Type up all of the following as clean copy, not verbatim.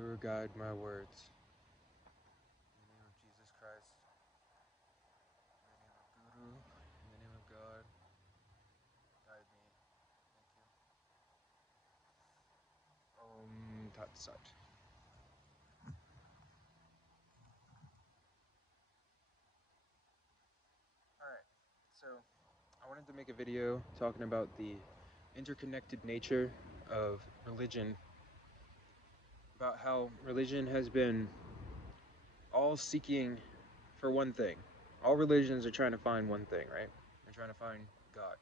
Guru, guide my words. In the name of Jesus Christ. In the name of Guru. In the name of God. Guide me. Thank you. Tat Sat. Alright, so I wanted to make a video talking about the interconnected nature of religion. About how religion has been all seeking for one thing. All religions are trying to find one thing, right? They're trying to find God.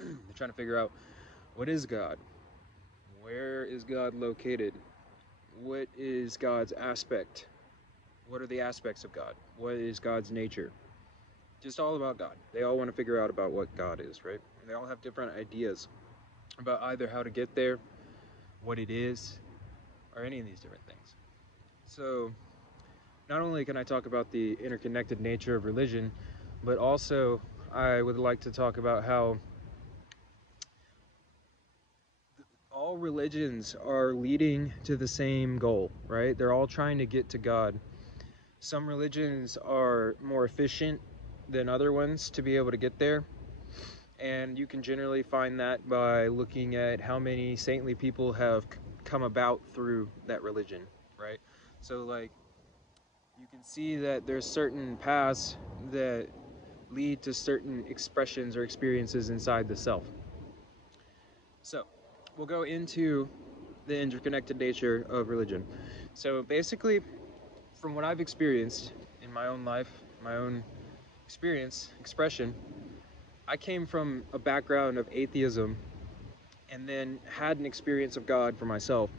They're trying to figure out, what is God? Where is God located? What is God's aspect? What are the aspects of God? What is God's nature? Just all about God. They all want to figure out about what God is, right? And they all have different ideas about either how to get there, what it is, or any of these different things. So not only can I talk about the interconnected nature of religion, but also I would like to talk about how all religions are leading to the same goal, right? They're all trying to get to God. Some religions are more efficient than other ones to be able to get there. And you can generally find that by looking at how many saintly people have come about through that religion, right? So like, you can see that there's certain paths that lead to certain expressions or experiences inside the self. So we'll go into the interconnected nature of religion. So basically, from what I've experienced in my own life, my own expression, I came from a background of atheism and then had an experience of God for myself.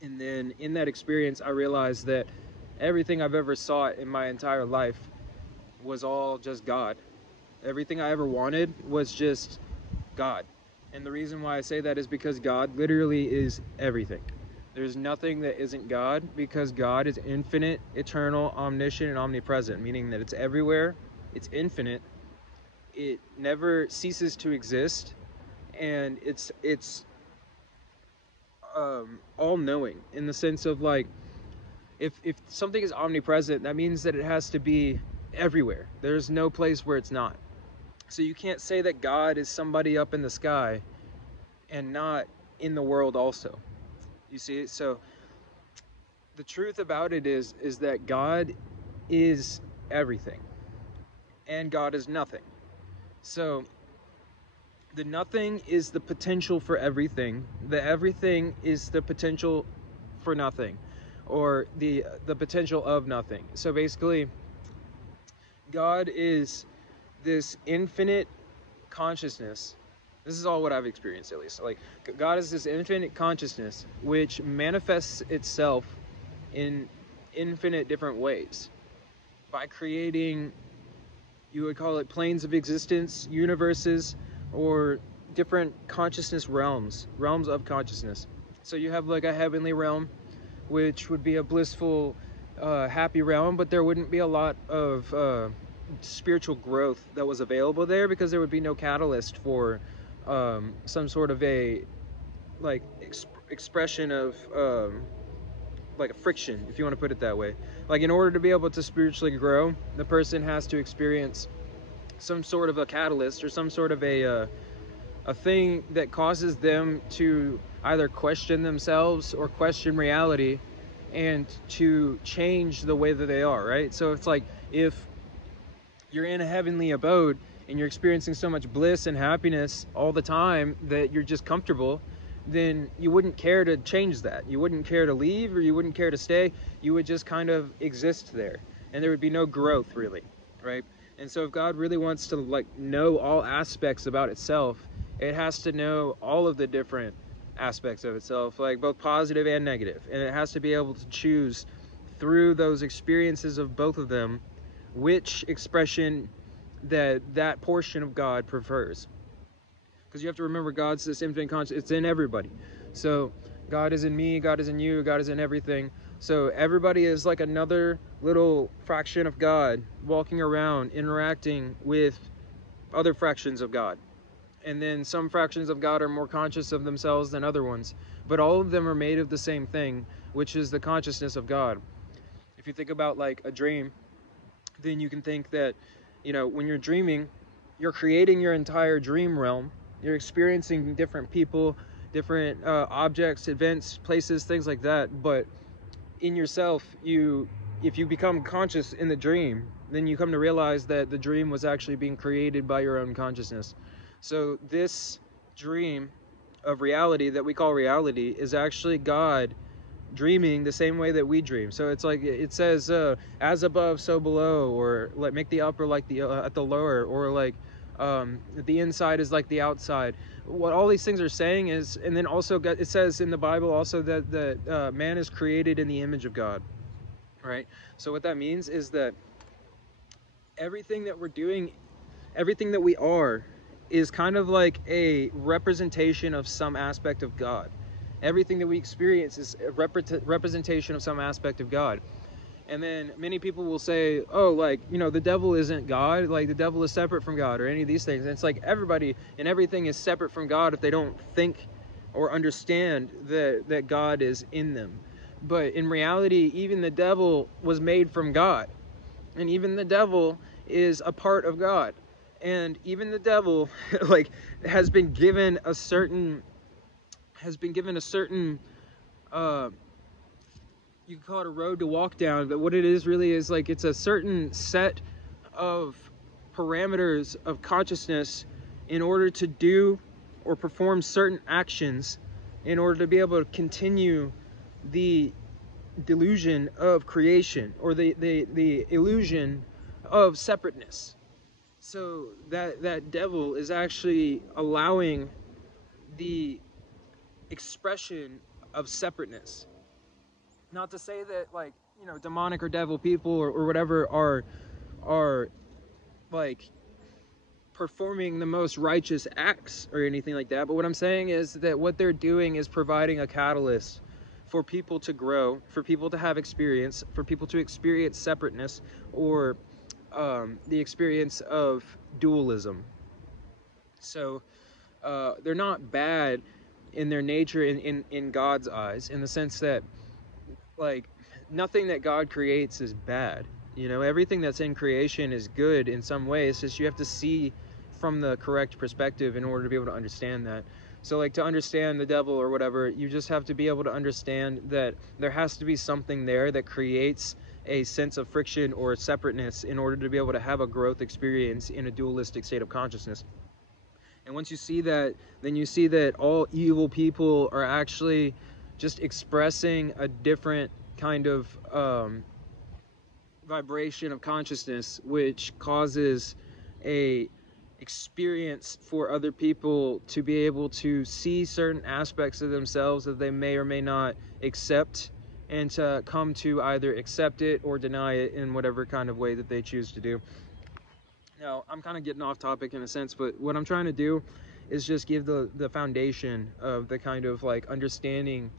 And then in that experience, I realized that everything I've ever sought in my entire life was all just God. Everything I ever wanted was just God. And the reason why I say that is because God literally is everything. There's nothing that isn't God, because God is infinite, eternal, omniscient, and omnipresent, meaning that it's everywhere, it's infinite, it never ceases to exist, and it's all-knowing, in the sense of like, if something is omnipresent, that means that it has to be everywhere. There's no place where it's not. So you can't say that God is somebody up in the sky and not in the world also. You see? So the truth about it is that God is everything and God is nothing. So the nothing is the potential for everything. The everything is the potential for nothing, or the potential of nothing. So basically, God is this infinite consciousness. This is all what I've experienced, at least. Like, God is this infinite consciousness which manifests itself in infinite different ways by creating, you would call it planes of existence, universes, or different consciousness realms of consciousness. So you have like a heavenly realm, which would be a blissful, happy realm, but there wouldn't be a lot of spiritual growth that was available there, because there would be no catalyst for some sort of a like expression of like a friction, if you want to put it that way. Like, in order to be able to spiritually grow, the person has to experience some sort of a catalyst, or some sort of a thing that causes them to either question themselves or question reality, and to change the way that they are, right? So it's like, if you're in a heavenly abode and you're experiencing so much bliss and happiness all the time that you're just comfortable, then you wouldn't care to change that. You wouldn't care to leave, or you wouldn't care to stay. You would just kind of exist there, and there would be no growth, really, right? And so if God really wants to like know all aspects about itself, it has to know all of the different aspects of itself, like both positive and negative, and it has to be able to choose through those experiences of both of them which expression that portion of God prefers. Because you have to remember, God's this infinite consciousness. It's in everybody. So God is in me, God is in you, God is in everything. So everybody is like another little fraction of God walking around, interacting with other fractions of God. and then some fractions of God are more conscious of themselves than other ones, but all of them are made of the same thing, which is the consciousness of God. If you think about like a dream, then you can think that, when you're dreaming, you're creating your entire dream realm. You're experiencing different people, different objects, events, places, things like that. But in yourself, if you become conscious in the dream, then you come to realize that the dream was actually being created by your own consciousness. So this dream of reality that we call reality is actually God dreaming the same way that we dream. So it's like it says, as above, so below, or like make the upper like the at the lower, or like the inside is like the outside. What all these things are saying is, and then also it says in the Bible also that man is created in the image of God, right? So what that means is that everything that we're doing, everything that we are, is kind of like a representation of some aspect of God. Everything that we experience is a representation of some aspect of God. And then many people will say, oh, like, the devil isn't God, like the devil is separate from God, or any of these things. And it's like everybody and everything is separate from God if they don't think or understand that God is in them. But in reality, even the devil was made from God. And even the devil is a part of God. And even the devil like has been given a certain you can call it a road to walk down, but what it is really is like it's a certain set of parameters of consciousness in order to do or perform certain actions in order to be able to continue the delusion of creation, or the illusion of separateness. So that devil is actually allowing the expression of separateness. Not to say that like demonic or devil people or whatever are like performing the most righteous acts or anything like that, but what I'm saying is that what they're doing is providing a catalyst for people to grow, for people to have experience, for people to experience separateness, or the experience of dualism. So they're not bad in their nature in God's eyes, in the sense that like nothing that God creates is bad. Everything that's in creation is good in some way. It's just you have to see from the correct perspective in order to be able to understand that. So like to understand the devil or whatever, you just have to be able to understand that there has to be something there that creates a sense of friction or separateness in order to be able to have a growth experience in a dualistic state of consciousness. And once you see that, then you see that all evil people are actually just expressing a different kind of vibration of consciousness, which causes a experience for other people to be able to see certain aspects of themselves that they may or may not accept, and to come to either accept it or deny it in whatever kind of way that they choose to do. Now, I'm kind of getting off topic in a sense, but what I'm trying to do is just give the foundation of the kind of like understanding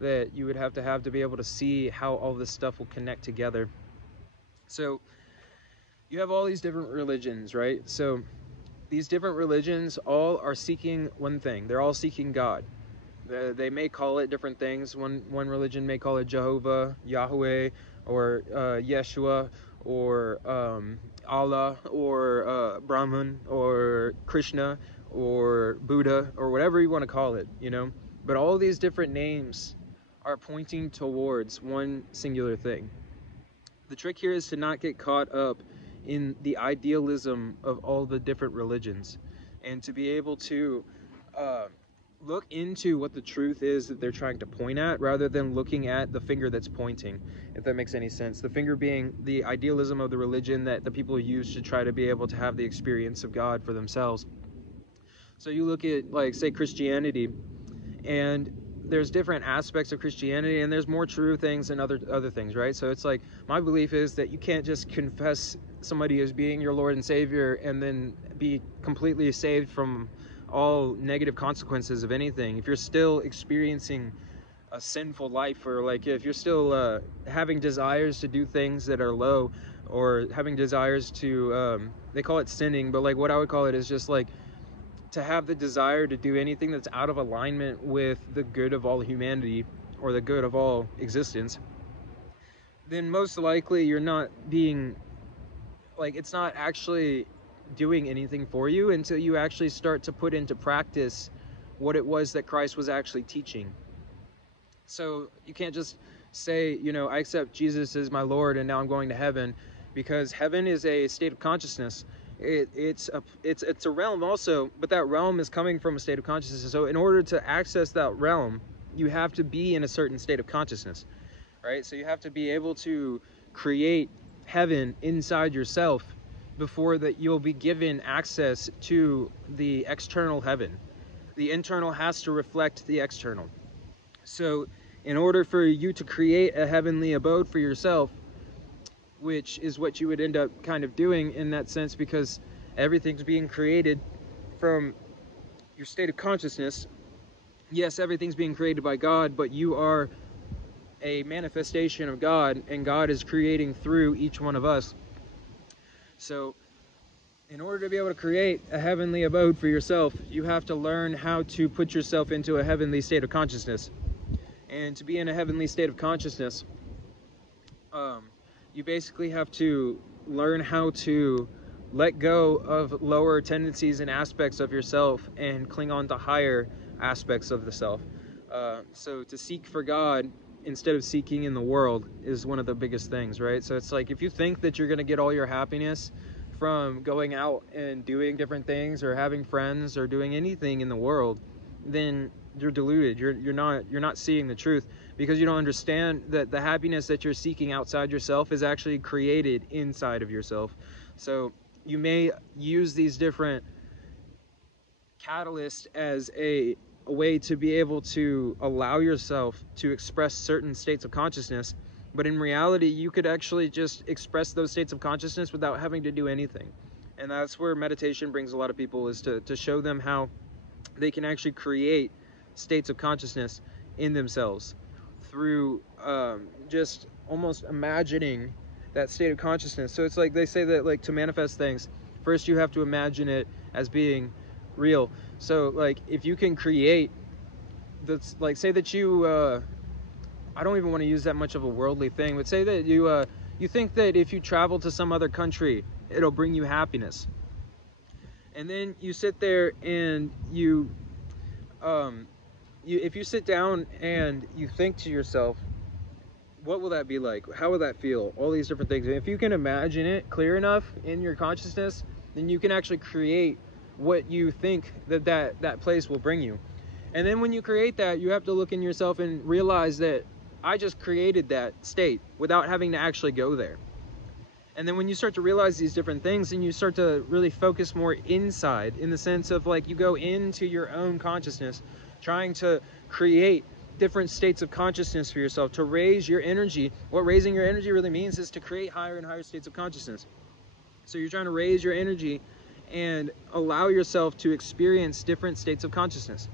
that you would have to be able to see how all this stuff will connect together. So you have all these different religions, right? So these different religions all are seeking one thing. They're all seeking God. They may call it different things. One religion may call it Jehovah, Yahweh, or Yeshua, or Allah, or Brahman, or Krishna, or Buddha, or whatever you want to call it, But all these different names are pointing towards one singular thing. The trick here is to not get caught up in the idealism of all the different religions, and to be able to look into what the truth is that they're trying to point at, rather than looking at the finger that's pointing, if that makes any sense. The finger being the idealism of the religion that the people use to try to be able to have the experience of God for themselves. So you look at, like, say, Christianity, and there's different aspects of Christianity, and there's more true things and other things, right? So it's like, my belief is that you can't just confess somebody as being your Lord and Savior and then be completely saved from all negative consequences of anything. If you're still experiencing a sinful life, or like if you're still having desires to do things that are low, or having desires to they call it sinning, but like what I would call it is just like to have the desire to do anything that's out of alignment with the good of all humanity or the good of all existence, then most likely you're not being, like, it's not actually doing anything for you until you actually start to put into practice what it was that Christ was actually teaching. So you can't just say, you know, I accept Jesus as my Lord and now I'm going to heaven, because heaven is a state of consciousness. It's a realm also, but that realm is coming from a state of consciousness. So in order to access that realm, you have to be in a certain state of consciousness, right? So you have to be able to create heaven inside yourself before that you'll be given access to the external heaven. The internal has to reflect the external. So in order for you to create a heavenly abode for yourself, which is what you would end up kind of doing in that sense, because everything's being created from your state of consciousness. Yes, everything's being created by God, but you are a manifestation of God, and God is creating through each one of us. So in order to be able to create a heavenly abode for yourself, you have to learn how to put yourself into a heavenly state of consciousness. And to be in a heavenly state of consciousness, you basically have to learn how to let go of lower tendencies and aspects of yourself and cling on to higher aspects of the self. So to seek for God instead of seeking in the world is one of the biggest things, right? So it's like, if you think that you're going to get all your happiness from going out and doing different things or having friends or doing anything in the world, then you're deluded. You're not seeing the truth, because you don't understand that the happiness that you're seeking outside yourself is actually created inside of yourself. So you may use these different catalysts as a way to be able to allow yourself to express certain states of consciousness, but in reality you could actually just express those states of consciousness without having to do anything. And that's where meditation brings a lot of people, is to show them how they can actually create states of consciousness in themselves through just almost imagining that state of consciousness. So it's like they say that, like, to manifest things, first you have to imagine it as being real. So like, if you can create that's, like, say that you I don't even want to use that much of a worldly thing, but say that you think that if you travel to some other country it'll bring you happiness, and then you sit there and if you sit down and you think to yourself, what will that be like? How will that feel? All these different things. And if you can imagine it clear enough in your consciousness, then you can actually create what you think that place will bring you. And then when you create that, you have to look in yourself and realize that I just created that state without having to actually go there. And then when you start to realize these different things, and you start to really focus more inside, in the sense of, like, you go into your own consciousness, trying to create different states of consciousness for yourself, to raise your energy. What raising your energy really means is to create higher and higher states of consciousness. So you're trying to raise your energy and allow yourself to experience different states of consciousness.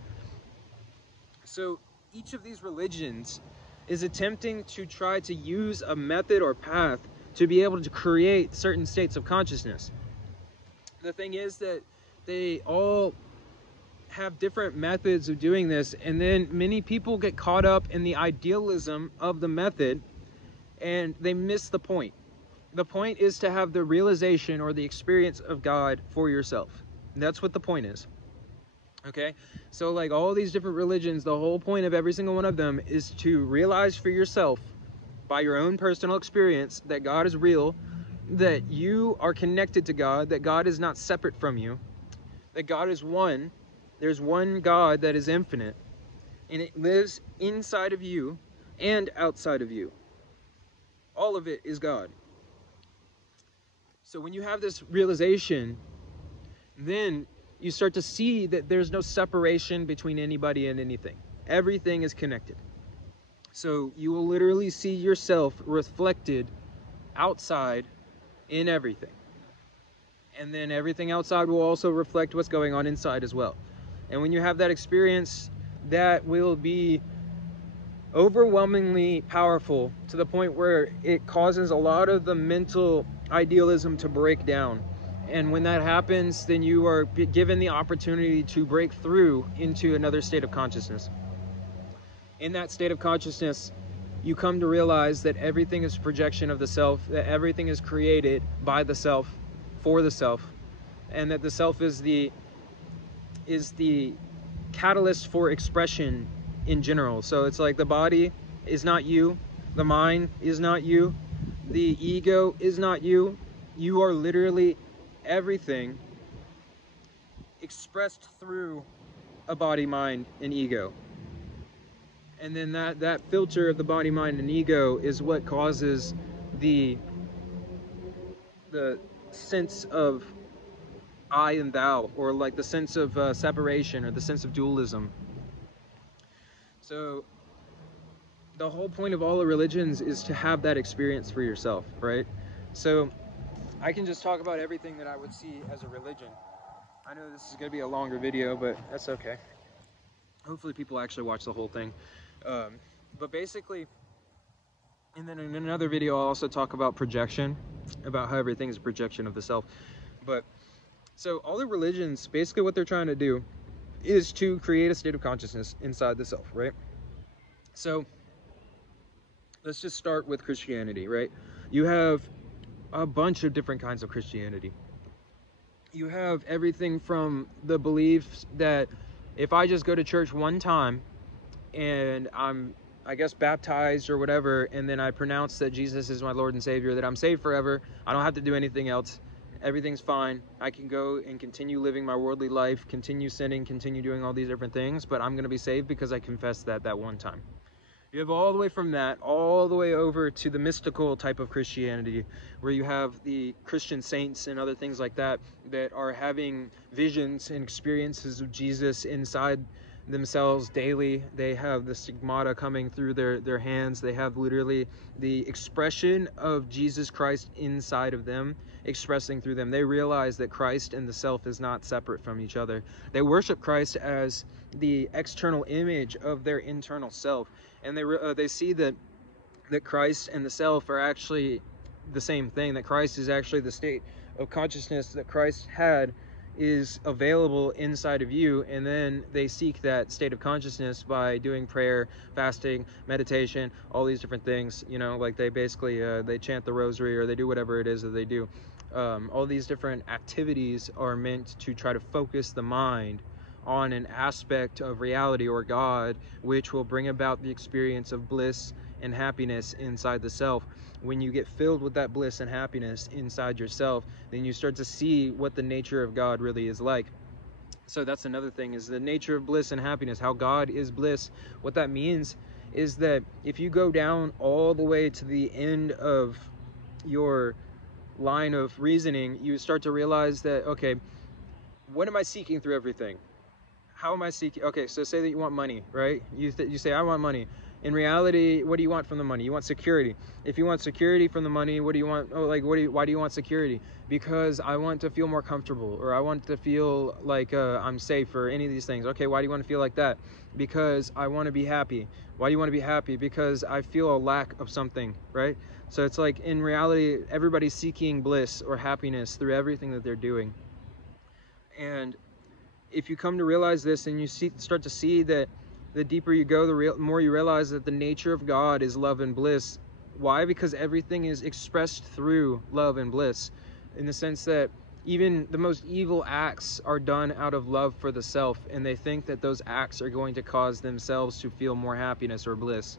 So each of these religions is attempting to try to use a method or path to be able to create certain states of consciousness. The thing is that they all have different methods of doing this, and then many people get caught up in the idealism of the method and they miss the point. The point is to have the realization or the experience of God for yourself. And that's what the point is. Okay? So like all these different religions, the whole point of every single one of them is to realize for yourself, by your own personal experience, that God is real, that you are connected to God, that God is not separate from you, that God is one. There's one God that is infinite, and it lives inside of you and outside of you. All of it is God. So when you have this realization, then you start to see that there's no separation between anybody and anything. Everything is connected. So you will literally see yourself reflected outside in everything. And then everything outside will also reflect what's going on inside as well. And when you have that experience, that will be overwhelmingly powerful, to the point where it causes a lot of the mental idealism to break down. And when that happens, then you are given the opportunity to break through into another state of consciousness. In that state of consciousness, you come to realize that everything is a projection of the self, that everything is created by the self, for the self, and that the self is the catalyst for expression in general. So it's like the body is not you, the mind is not you, the ego is not you. You are literally everything expressed through a body, mind, and ego. And then that filter of the body, mind, and ego is what causes the sense of I and thou, or like the sense of separation, or the sense of dualism. So the whole point of all the religions is to have that experience for yourself, right? So I can just talk about everything that I would see as a religion. I know this is going to be a longer video, but that's okay. Hopefully people actually watch the whole thing. But basically, and then in another video I'll also talk about projection, about how everything is a projection of the self. But so all the religions, basically what they're trying to do is to create a state of consciousness inside the self, right? So let's just start with Christianity, right? You have a bunch of different kinds of Christianity. You have everything from the beliefs that if I just go to church one time and I'm, I guess, baptized or whatever, and then I pronounce that Jesus is my Lord and Savior, that I'm saved forever, I don't have to do anything else, everything's fine, I can go and continue living my worldly life, continue sinning, continue doing all these different things, but I'm going to be saved because I confessed that one time. You have all the way from that, all the way over to the mystical type of Christianity, where you have the Christian saints and other things like that, that are having visions and experiences of Jesus inside themselves daily. They have the stigmata coming through their hands. They have literally the expression of Jesus Christ inside of them, expressing through them. They realize that Christ and the self is not separate from each other. They worship Christ as the external image of their internal self, and they see that Christ and the self are actually the same thing, that Christ is actually the state of consciousness that Christ had is available inside of you. And then they seek that state of consciousness by doing prayer, fasting, meditation, all these different things, you know, like they basically they chant the rosary, or they do whatever it is that they do. All these different activities are meant to try to focus the mind on an aspect of reality or God, which will bring about the experience of bliss and happiness inside the self. When you get filled with that bliss and happiness inside yourself, then you start to see what the nature of God really is like. So that's another thing, is the nature of bliss and happiness, how God is bliss. What that means is that if you go down all the way to the end of your line of reasoning, you start to realize that, okay, what am I seeking through everything? How am I seeking? Okay, so say that you want money, right? You say, I want money. In reality, what do you want from the money? You want security. If you want security from the money, what do you want? Oh, like, why do you want security? Because I want to feel more comfortable, or I want to feel like I'm safe, or any of these things. Okay, why do you want to feel like that? Because I want to be happy. Why do you want to be happy? Because I feel a lack of something, right? So it's like, in reality, everybody's seeking bliss or happiness through everything that they're doing. And if you come to realize this, and you start to see that the deeper you go, the more you realize that the nature of God is love and bliss. Why? Because everything is expressed through love and bliss, in the sense that even the most evil acts are done out of love for the self, and they think that those acts are going to cause themselves to feel more happiness or bliss.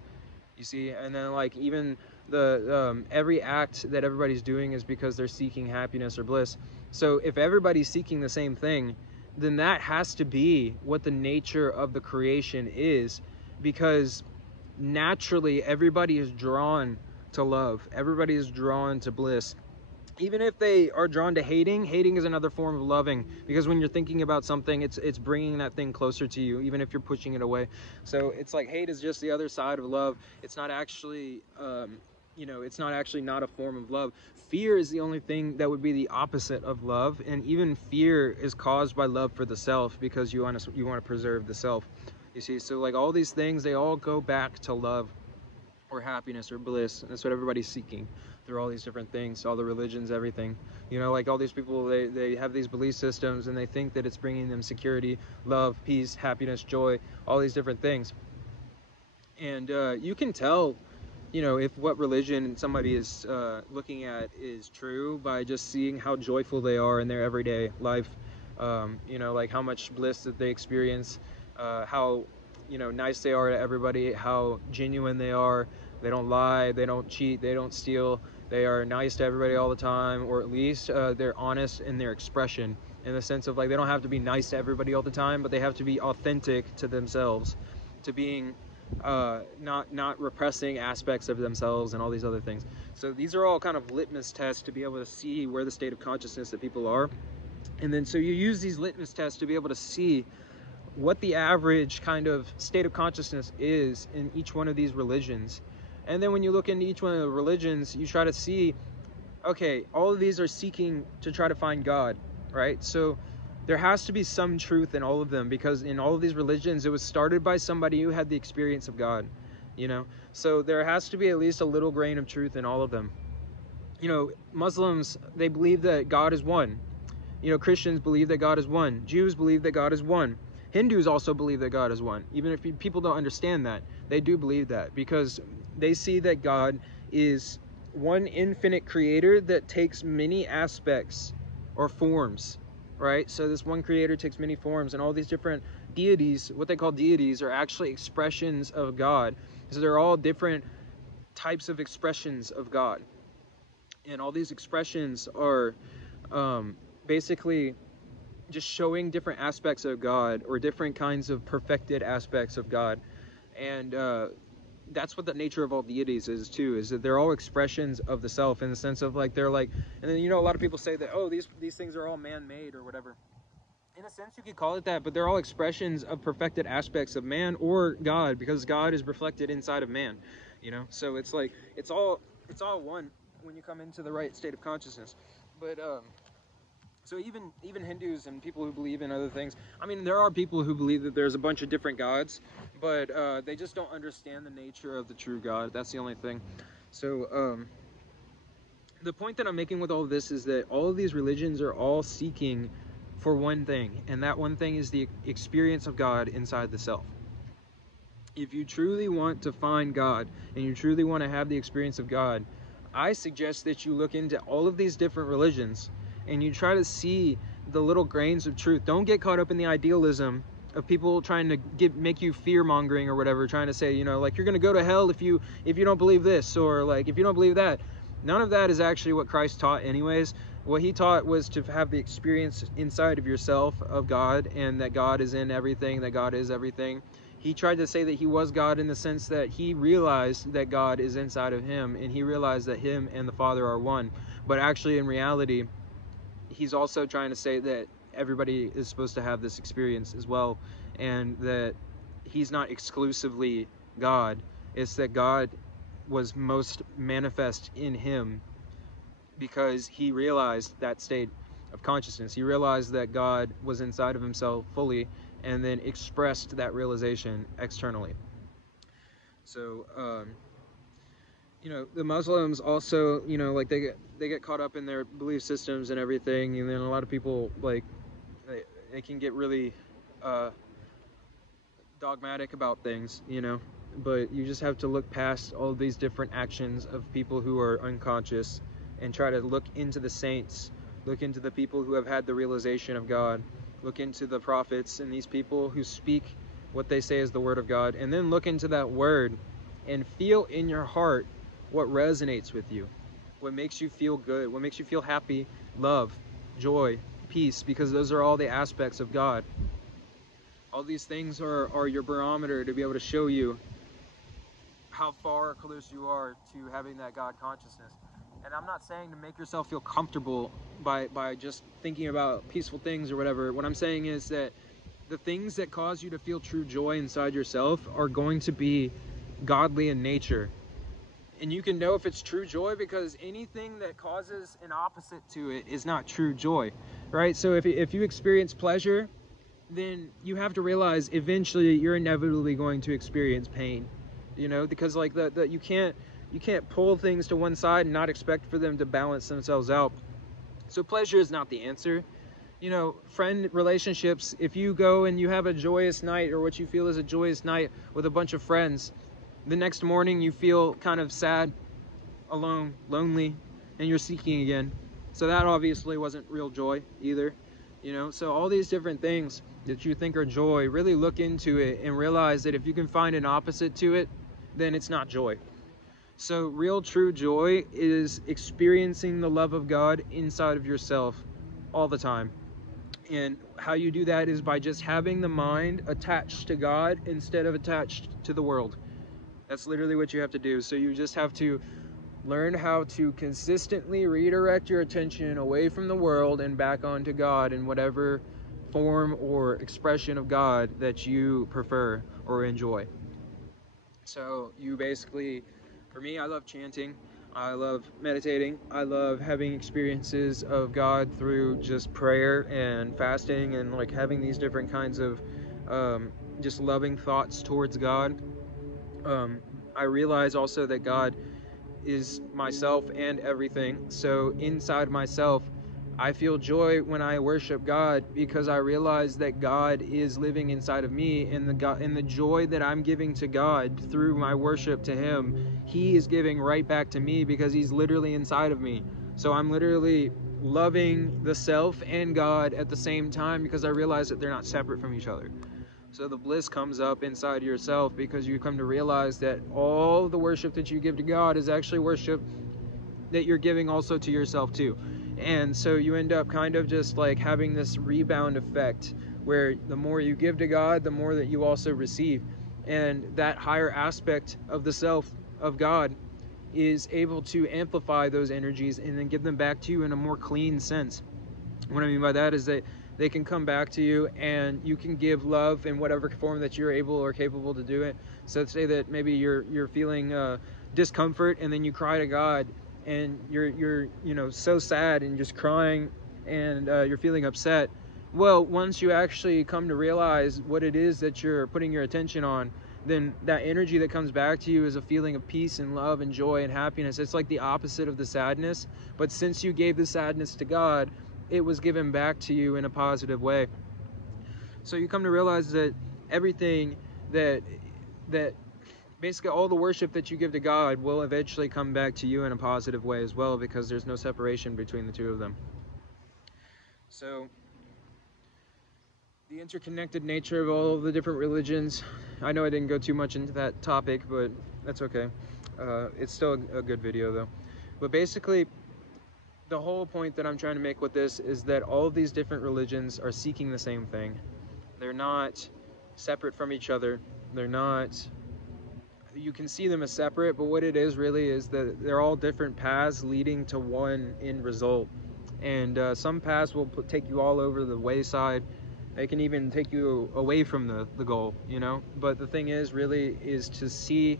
You see? And then, like, even the every act that everybody's doing is because they're seeking happiness or bliss. So if everybody's seeking the same thing, then that has to be what the nature of the creation is, because naturally everybody is drawn to love. Everybody is drawn to bliss. Even if they are drawn to hating is another form of loving, because when you're thinking about something, it's bringing that thing closer to you, even if you're pushing it away. So it's like, hate is just the other side of love. It's not actually it's not actually not a form of love. Fear is the only thing that would be the opposite of love, and even fear is caused by love for the self, because you want to preserve the self. You see? So like, all these things, they all go back to love or happiness or bliss. That's what everybody's seeking through all these different things, all the religions, everything. You know, like all these people, they have these belief systems and they think that it's bringing them security, love, peace, happiness, joy, all these different things. And you can tell, you know, if what religion somebody is looking at is true by just seeing how joyful they are in their everyday life. You know, like how much bliss that they experience, how, you know, nice they are to everybody, how genuine they are. They don't lie, they don't cheat, they don't steal. They are nice to everybody all the time, or at least they're honest in their expression, in the sense of like they don't have to be nice to everybody all the time, but they have to be authentic to themselves, to being not repressing aspects of themselves and all these other things. So these are all kind of litmus tests to be able to see where the state of consciousness that people are. And then so you use these litmus tests to be able to see what the average kind of state of consciousness is in each one of these religions. And then when you look into each one of the religions, you try to see, okay, all of these are seeking to try to find God, right? So there has to be some truth in all of them, because in all of these religions, it was started by somebody who had the experience of God, you know? So there has to be at least a little grain of truth in all of them. You know, Muslims, they believe that God is one. You know, Christians believe that God is one. Jews believe that God is one. Hindus also believe that God is one. Even if people don't understand that, they do believe that, because they see that God is one infinite creator that takes many aspects or forms, right? So this one creator takes many forms, and all these different deities, what they call deities, are actually expressions of God. So they're all different types of expressions of God. And all these expressions are basically just showing different aspects of God, or different kinds of perfected aspects of God. And that's what the nature of all deities is too, is that they're all expressions of the self, in the sense of like, they're like, and then, you know, a lot of people say that, oh, these things are all man-made or whatever. In a sense, you could call it that, but they're all expressions of perfected aspects of man or God, because God is reflected inside of man, you know? So it's like, it's all one when you come into the right state of consciousness. But so even Hindus and people who believe in other things, I mean, there are people who believe that there's a bunch of different gods, but they just don't understand the nature of the true God. That's the only thing. So the point that I'm making with all of this is that all of these religions are all seeking for one thing, and that one thing is the experience of God inside the self. If you truly want to find God, and you truly want to have the experience of God, I suggest that you look into all of these different religions, and you try to see the little grains of truth. Don't get caught up in the idealism of people trying to make you fear-mongering or whatever, trying to say, you know, like, you're going to go to hell if you don't believe this, or like, if you don't believe that. None of that is actually what Christ taught anyways. What he taught was to have the experience inside of yourself of God, and that God is in everything, that God is everything. He tried to say that he was God in the sense that he realized that God is inside of him, and he realized that him and the Father are one. But actually, in reality, he's also trying to say that everybody is supposed to have this experience as well, and that he's not exclusively God. It's that God was most manifest in him because he realized that state of consciousness. He realized that God was inside of himself fully, and then expressed that realization externally. So you know, the Muslims also, you know, like they get caught up in their belief systems and everything, and then a lot of people, like, they can get really dogmatic about things, you know, but you just have to look past all these different actions of people who are unconscious, and try to look into the saints, look into the people who have had the realization of God, look into the prophets and these people who speak what they say is the word of God, and then look into that word and feel in your heart what resonates with you, what makes you feel good, what makes you feel happy, love, joy, peace, because those are all the aspects of God. All these things are your barometer to be able to show you how far or close you are to having that God consciousness. And I'm not saying to make yourself feel comfortable by just thinking about peaceful things or whatever. What I'm saying is that the things that cause you to feel true joy inside yourself are going to be godly in nature. And you can know if it's true joy because anything that causes an opposite to it is not true joy, right? So if you experience pleasure, then you have to realize eventually you're inevitably going to experience pain, you know, because like you can't You can't pull things to one side and not expect for them to balance themselves out. So pleasure is not the answer. You know, friend relationships, if you go and you have a joyous night, or what you feel is a joyous night with a bunch of friends, the next morning you feel kind of sad, alone, lonely, and you're seeking again. So that obviously wasn't real joy either. You know, so all these different things that you think are joy, really look into it and realize that if you can find an opposite to it, then it's not joy. So real true joy is experiencing the love of God inside of yourself all the time. And how you do that is by just having the mind attached to God instead of attached to the world. That's literally what you have to do. So you just have to learn how to consistently redirect your attention away from the world and back onto God in whatever form or expression of God that you prefer or enjoy. So you basically, for me, I love chanting, I love meditating, I love having experiences of God through just prayer and fasting, and like having these different kinds of just loving thoughts towards God. I realize also that God is myself and everything. So inside myself, I feel joy when I worship God, because I realize that God is living inside of me, and the joy that I'm giving to God through my worship to Him, He is giving right back to me, because He's literally inside of me. So I'm literally loving the self and God at the same time, because I realize that they're not separate from each other. So the bliss comes up inside yourself, because you come to realize that all the worship that you give to God is actually worship that you're giving also to yourself too. And so you end up kind of just like having this rebound effect, where the more you give to God, the more that you also receive. And that higher aspect of the self of God is able to amplify those energies and then give them back to you in a more clean sense. What I mean by that is that they can come back to you, and you can give love in whatever form that you're able or capable to do it. So say that maybe you're feeling discomfort, and then you cry to God, and you're you know, so sad and just crying, and you're feeling upset. Well, once you actually come to realize what it is that you're putting your attention on, then that energy that comes back to you is a feeling of peace and love and joy and happiness. It's like the opposite of the sadness, but since you gave the sadness to God, it was given back to you in a positive way. So you come to realize that everything that basically all the worship that you give to God will eventually come back to you in a positive way as well, because there's no separation between the two of them. So the interconnected nature of all of the different religions, I know I didn't go too much into that topic, but that's okay. It's still a good video though. But basically, the whole point that I'm trying to make with this is that all of these different religions are seeking the same thing. They're not separate from each other. They're not, you can see them as separate, but what it is really is that they're all different paths leading to one end result. And some paths will take you all over the wayside. They can even take you away from the goal, you know? But the thing is really is to see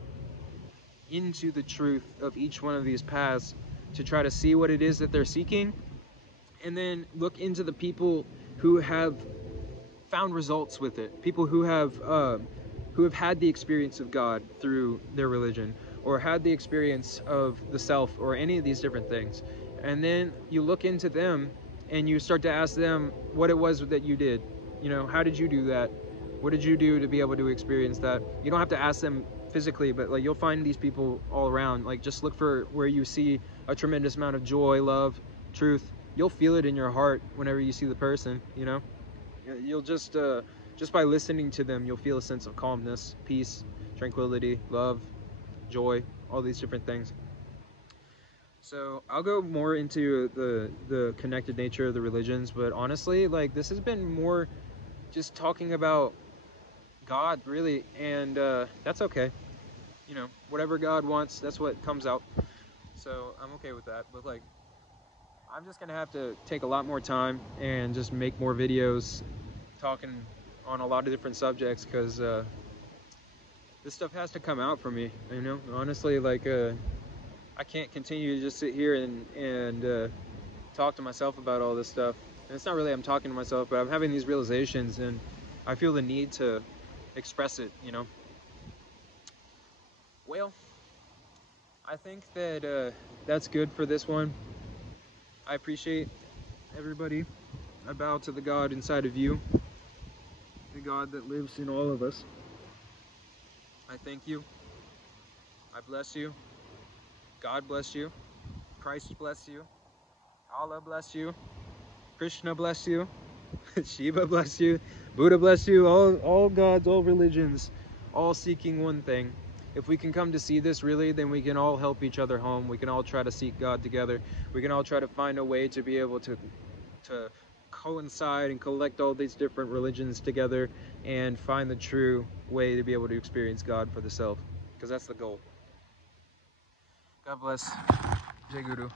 into the truth of each one of these paths, to try to see what it is that they're seeking, and then look into the people who have found results with it, people who have had the experience of God through their religion, or had the experience of the self, or any of these different things. And then you look into them and you start to ask them what it was that you did. You know, how did you do that? What did you do to be able to experience that? You don't have to ask them physically, but like, you'll find these people all around. Like, just look for where you see a tremendous amount of joy, love, truth. You'll feel it in your heart whenever you see the person, you know? You'll just by listening to them, you'll feel a sense of calmness, peace, tranquility, love, joy, all these different things. So I'll go more into the connected nature of the religions, but honestly, like, this has been more just talking about God, really, and that's okay. You know, whatever God wants, that's what comes out. So I'm okay with that. But like, I'm just gonna have to take a lot more time and just make more videos talking on a lot of different subjects, because this stuff has to come out for me, you know? Honestly, like, I can't continue to just sit here and talk to myself about all this stuff. And it's not really I'm talking to myself, but I'm having these realizations, and I feel the need to express it, you know? Well, I think that that's good for this one. I appreciate everybody. I bow to the God inside of you, the God that lives in all of us. I thank you. I bless you. God bless you. Christ bless you. Allah bless you. Krishna bless you. Shiva bless you. Buddha bless you. All gods, all religions, all seeking one thing. If we can come to see this really, then we can all help each other home. We can all try to seek God together. We can all try to find a way to be able to coincide and collect all these different religions together and find the true way to be able to experience God for the self, because that's the goal. God bless. Jai Guru.